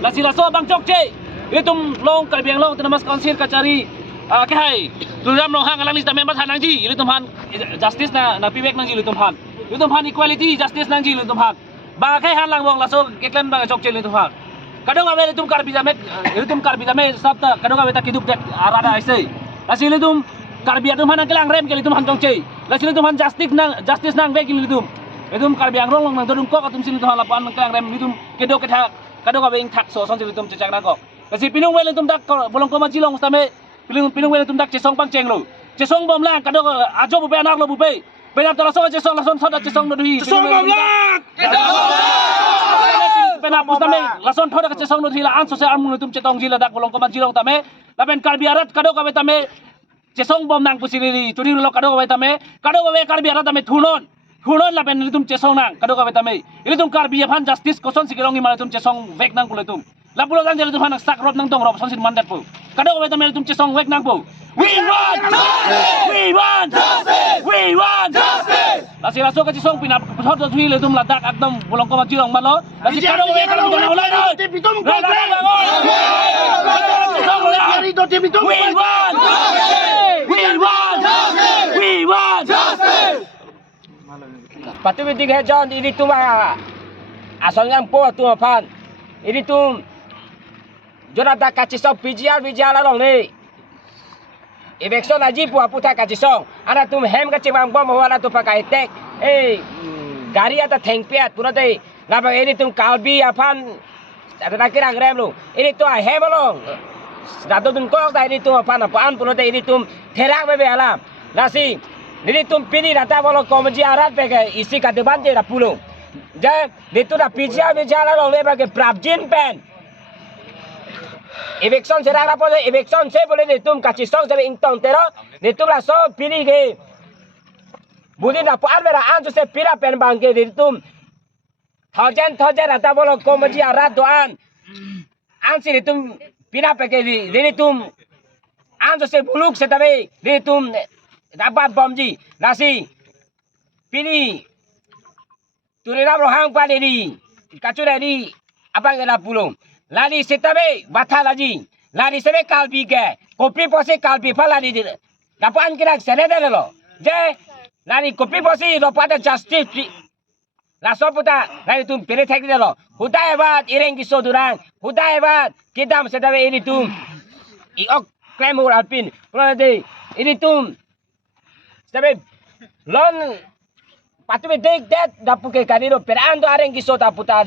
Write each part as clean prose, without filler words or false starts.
la sila so bang chokche itum long kalbiang long tenamas konsil kacari ke hai turam long hang alang lista member hanang ji itum han justice na pibek nang ji itum han equality justice nang ji itum han bang kai han lang wong la so keklan bang chokche itum han kadang awe itum karbijame sabta kadang awe ta kiduk tek arada aise la sila itum karbiang itum han kelang rem ke itum han chokche la sila itum han justice nang vek itum karbiang long nang dodum kok atum sila itum han lapan kelang rem itum kedok kedha kadang awe ing thak so son sila itum cecak nako kasi pinung wele tum dak bolong ko majilong stame pinung wele tum dak cesong pang ceng lo cesong bom lang kadang ajo bu anak lo bu pe penap tala so cesong lason soda cesong no dhi cesong bom lang penap stame lason thoda cesong no dhi la an so se amun tum cetong jila dak bolong ko majilong tame lapen karbiarat kadang awe tame cesong bom nang pusiri turi lo kadang awe karbiarat tame thunon lapen tum cesong nang kadang awe tame tum karbiapan justice koson sikilong imana tum cesong vek nang kuletum lapulo tang jeli tuhan sak rob nang tong rob sonsin mandat po kadang awe tamel tum cesong wek nang po we want justice lasi laso ka cesong pinap hot to hile tum ladak akdom bolong ko majilong malo lasi kadang awe kadang bukan ulai no tipitum ko we want justice patu bitig hejon ini tu asal yang po tu pan ini tu Jonathan kachisong PGR la long ni. Evection aji pu aputa kachisong. Ana tum hem kacimang bom wala tu pakai tek. Gari ata thengpiat pura dei. Napa ini tum kalbi apan ada nak kirang rem lu. Ini tu hem long. Datu tum kok dah ini tu apan apaan pura dei ini tum terak bebe alam. Nasi ini tum pini data bolo komeji arat peke isi kadeban je rapulung. Jadi itu dah PGR la long ni pakai prabjin pen. Eviction serang apa tu? Eviction saya boleh ditum kachisong sampai intong tero. Ditum lah so pilih ke. Budi dapat beran tu saya pilih pen bangke ditum. Thousand rata bolo komeji arat doan. Ansi ditum pilih pakai ditum. Anso saya buluk setapi ditum dapat bomji nasi pilih. Turina rohang pada di kacura di apa yang ada pulung. Lari setabe batha laji lari sebe kalbi ke kopi pose kalbi pala di dapan kira sere de lo je lari kopi pose lo pada justice la soputa lari tum pere thek de lo hudai bat ireng kiso durang hudai bat kidam setabe ini tum I ok kremur alpin pula de ini tum setabe lon patu be dek det dapu ke kaniro perando areng kiso taputa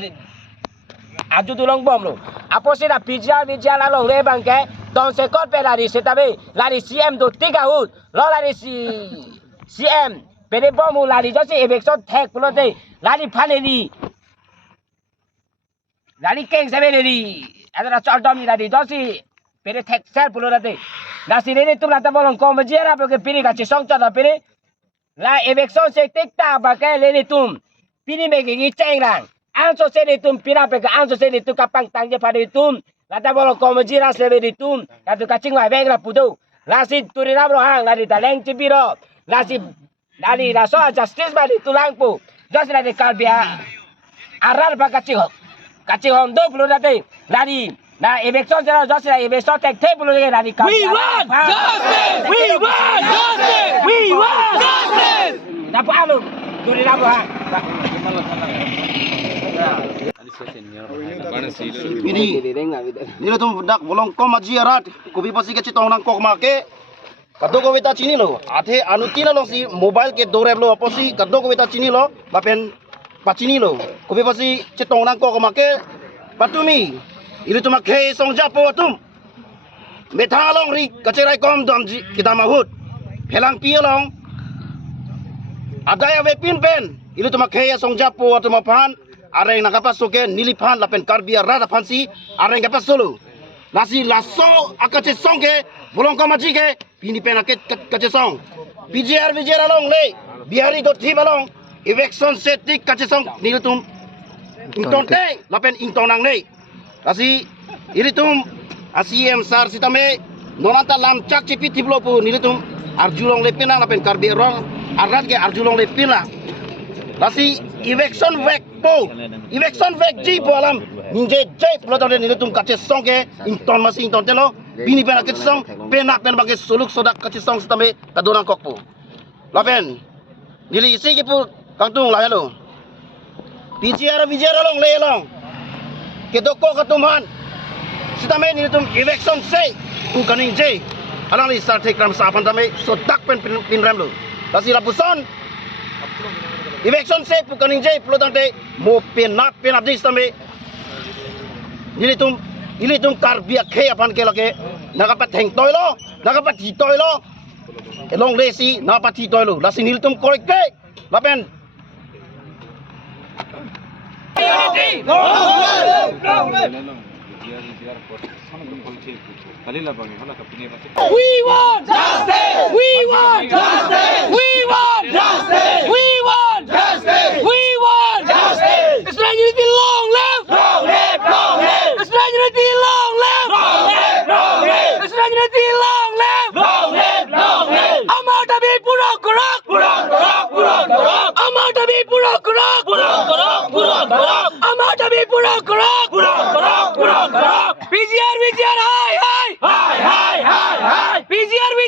aju tulong bom lo. Apa sih dah PGR la long lebang ke? Don sekor pe lari setabe lari CM do 3 hut. Lo lari CM pere bom lari josi evection thek pulo de lari phane ni. Lari keng sabe ni. Ada chaldom ni lari josi pere thek sel pulo de. Nasi ni tu lata bolong ko majera pe ke piri ka chisong cha da pere. La evection se tekta ba ke le ni tum. Piri me ke gi cheng lang. Anso se ditum pira peka anso se ditum kapang tangje pada ditum lata bolo komejira sebe ditum katu kacing wa beng la pudu lasi turina bro hang lari taleng cibiro lasi lari raso justice ba ditulang pu jos lari kalbia arar pa kacing hondo pulu date lari na evection jera jos lari evection tek te pulu lari kalbia we want justice dapat alu turina bro hang ini tuh dak bolong ko maji arat kopi pasi ke citong nang kok make kado ko beta chini lo athe anuti lo si mobile ke dore lo aposi kado ko beta chini lo bapen pachini lo kopi pasi citong nang kok make patumi ini tuh make song japo tum methalong ri kacerai kom dom kita mahut helang piolong ada ya wepin pen ini tuh make song japo atau mapan areng nakapasuke nilipan lapen karbia rada pansi areng kapasulu nasi laso akache songke bolong kamaji ke pini penake kache song PGR along le biari dot thi balong evection setik kache song nilitum ington te lapen ington nang le nasi iritum asiem sar sitame nonanta lam cak cipi tiblopu nilitum arjulong le pinang lapen karbia rong arat ke arjulong le pinang nasi evection vek po evection vek ji po alam ninje jai pulau tante nile tum kace song ke ington masih ington telo bini pena kace song pena bagi suluk sodak kace song setame kadorang kokpo lapen nili isi kipu kantung lah hello bicara long le long kedoko katuman setame nile tum election say bukan ninje alang li start take ram sapan tame sodak pin ram lo lasi lapuson election say bukan ninje pulau tante mo pena abdi setame Ini tum karbia ke apan ke lake nagapat heng toy lo nagapat hi toy lo elong lesi nagapat hi toy lo lasi nil tum korek ke lapen unity we want justice we want justice we want justice we want justice we want justice Israel unity long live Israel unity long live Israel unity long live Amar dabi pura karak Amar dabi pura karak Amar dabi pura karak PGR hi PGR hi PGR hi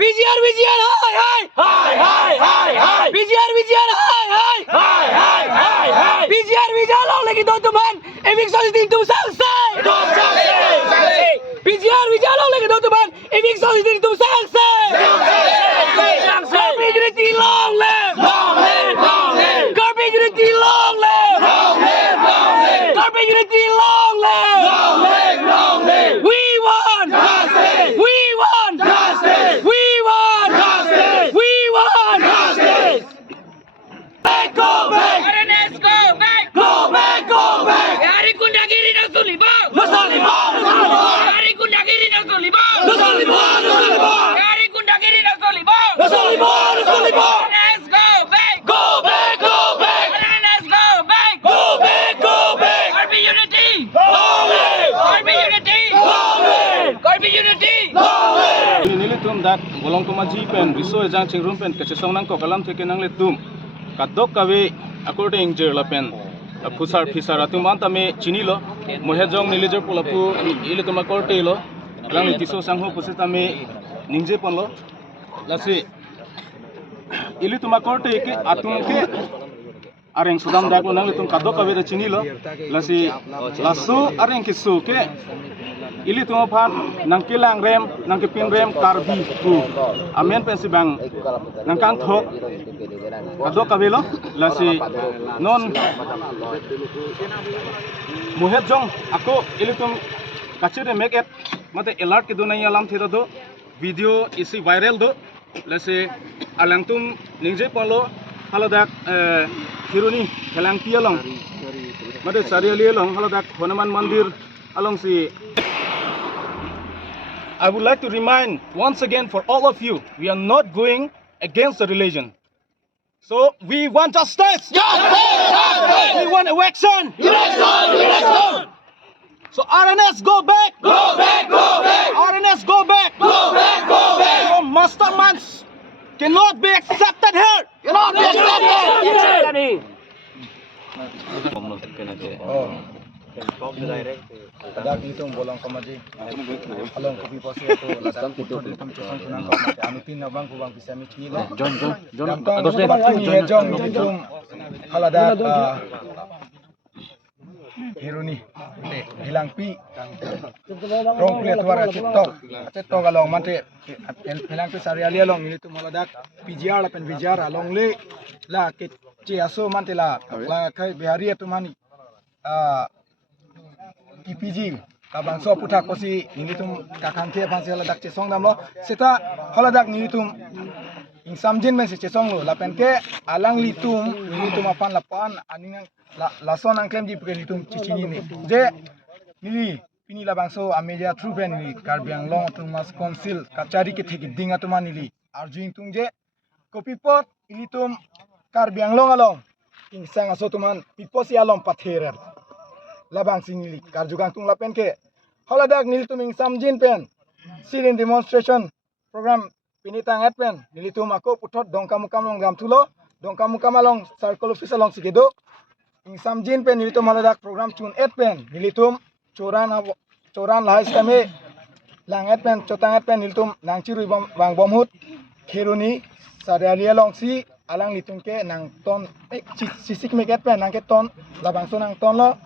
PGR hi PGR long lagi teman-teman eviction sistem itu selesai PGR long lagi teman-teman eviction sistem itu selesai Garbage unity long live Garbage unity long live Garbage unity long live We want justice We want justice We want justice We want justice Go back RNS go back Go back Hari Kundagiri na sulibang Hari Kundagiri na sulibang Hari Kundagiri na sulibang RNS go back RNS go back Garbi unity Garbi unity Nili tum dak bolong kumaji pen riso ejang chingrum pen kache songnang ko kalam theke nang le tum kadok kawe according jer la pen pusar fisar atum antame chini lo mohejong nilijer pulapu ile tum akorte lo rang li tiso sangho pusitame ningje pon lo lasi ile tum akorte ke atum ke areng sudam dak lo nang le tum kadok kawe de chini lo lasi lasu areng kisu ke ili tuma phan nang kilang rem nang kepin rem karbi ku amen pensi bang nang kang thok ado kabelo lasi non muhet jong ako ili tum kachire make it mate alert ke dunai alam thira do video isi viral do lasi alang tum ningje palo haladak hiruni helang pialong mate sariali long haladak Hanuman mandir along si I would like to remind once again for all of you, we are not going against the religion. So we want justice. We want election. So RNS go back. RNS go back. Your masterminds cannot be accepted here. Ada ditong bolong kamaji along kopi posi itu ladang itu ditong cesong kunang kamaji anutin nabang kubang bisa micini lo John agos deh John ditong halada hiruni hilang pi rong plate wara cetok along mante hilang pi sariali along ini tu maladak PGR lapen PGR along le la ke ciaso mante la kai bihari tu mani PPG kabang so putak kosi nilitum kakante pansi haladak cesong damlo seta haladak nilitum ing samjin men se cesong lo lapente alang litum nilitum apan aning lason ang claim di nilitum cicini ni je nili pini labang so amelia true ben ni karbiang long tumas council kachari ke theki dinga tuma nili arjuing tungje kopi pot nilitum karbiang long along ing sang aso tuman piposi along patherer labang singili karjugang tung lapen ke haladak nilituming samjin pen silin demonstration program pinitang at pen nilitum ako putot dongkamukam long gam tulo dongkamukam along circle office along sigedo samjin pen nilitum haladak program chun 8 pen nilitum coran lahai kami langet pen cotanget pen nilitum nangcirui bang bomhut khiruni sadalia longsi alang litum ke nang ton sisik meket pen nang ke ton labang so nang ton lo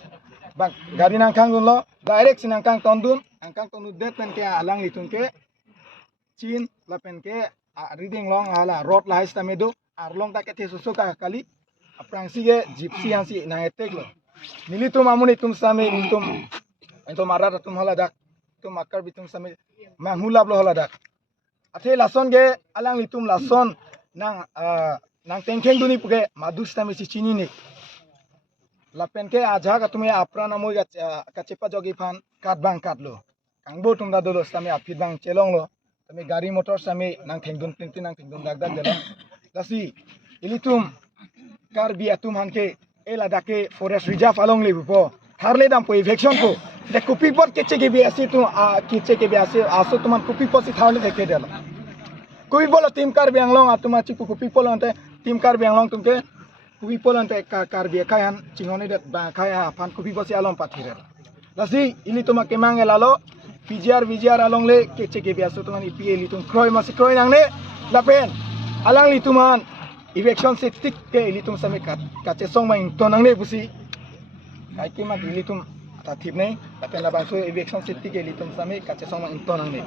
bang gari nang kang dun lo direct sinang kang ton dun angkang ton det pen ke alang litum ke chin la pen ke reading long hala road lahai stamedo arlong ta ke te susu ka kali aprang sige gypsy yang si nang etek lo nilitum amun itum same nilitum itu marat tum haladak tum makar bitum same manghulap lo haladak athe lason ge alang litum lason nang tengkeng duni puge madus tame si chini ni lapen ke aja ka tume apra namoy ka chepa jogi phan kat bang kat lo kangbo tum da dolo tame apit bang chelong lo tame gari motor same nang thengdun pinti nang thengdun dag delo lasi ilitum kar bi atum hanke eladake forest reserve along le po harle dam po eviction ko de kupi pot keche ke bi asi tu keche ke bi asi aso tuman kupi pot si tharle theke delo kupi bolo tim kar bi anglong atuma chi kupi polo ante tim kar bi anglong tumke kupi polo ante kar bi khayan chingone de ba khaya phan kupi pot si along pathire lasi ili tuma kemang elalo PGR along le keche ke bi aso tuman ipi li tum kroi masi kroi nang ne lapen alang li tuman eviction se tik ke ilitum same kache song ma in tonang ne busi kai ki ma ilitum ta thip nei lapen la bangso eviction se tik ke ilitum same kache song ma in tonang ne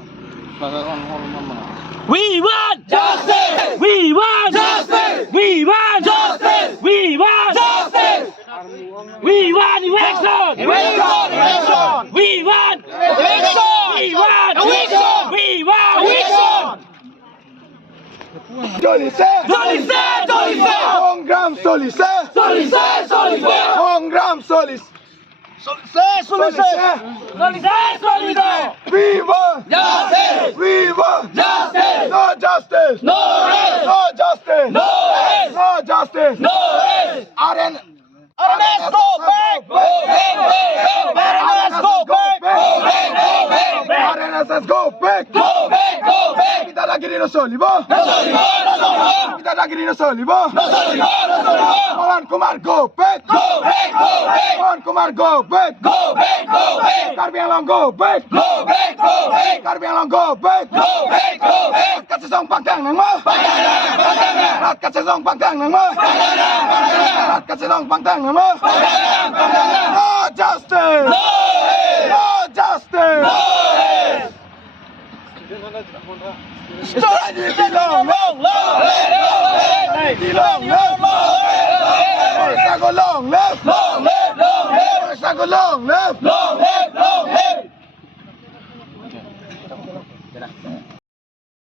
We want justice. We want justice. We want justice. We want justice. We want election. Election. We want election. We want election. We want election. Solise Hongram Solise Hongram Solis Viva Justice. Viva Justice. No justice No rest. No justice No rest. No justice No rest. RN RNS go back. Go back. RNS go back. Go back. Go back. RNSS go back Go back. Go back. Kita lagi di Solibo No solibo. No solibo. Kita lagi di Solibo No solibo. No solibo. Mohan Kumar go back Go back. Go back. Mohan Kumar go back Go back. Go back. Karbi Anglong go back Go back. Go back. Karbi Anglong go back Go back. Go back. Kat sesong pangkang nang mo Rat kat sesong pangkang nang mo Rat kat sesong pangkang nang mo No justice No justice Story di long long di long long Sago long left Sago long left Long live. Long live.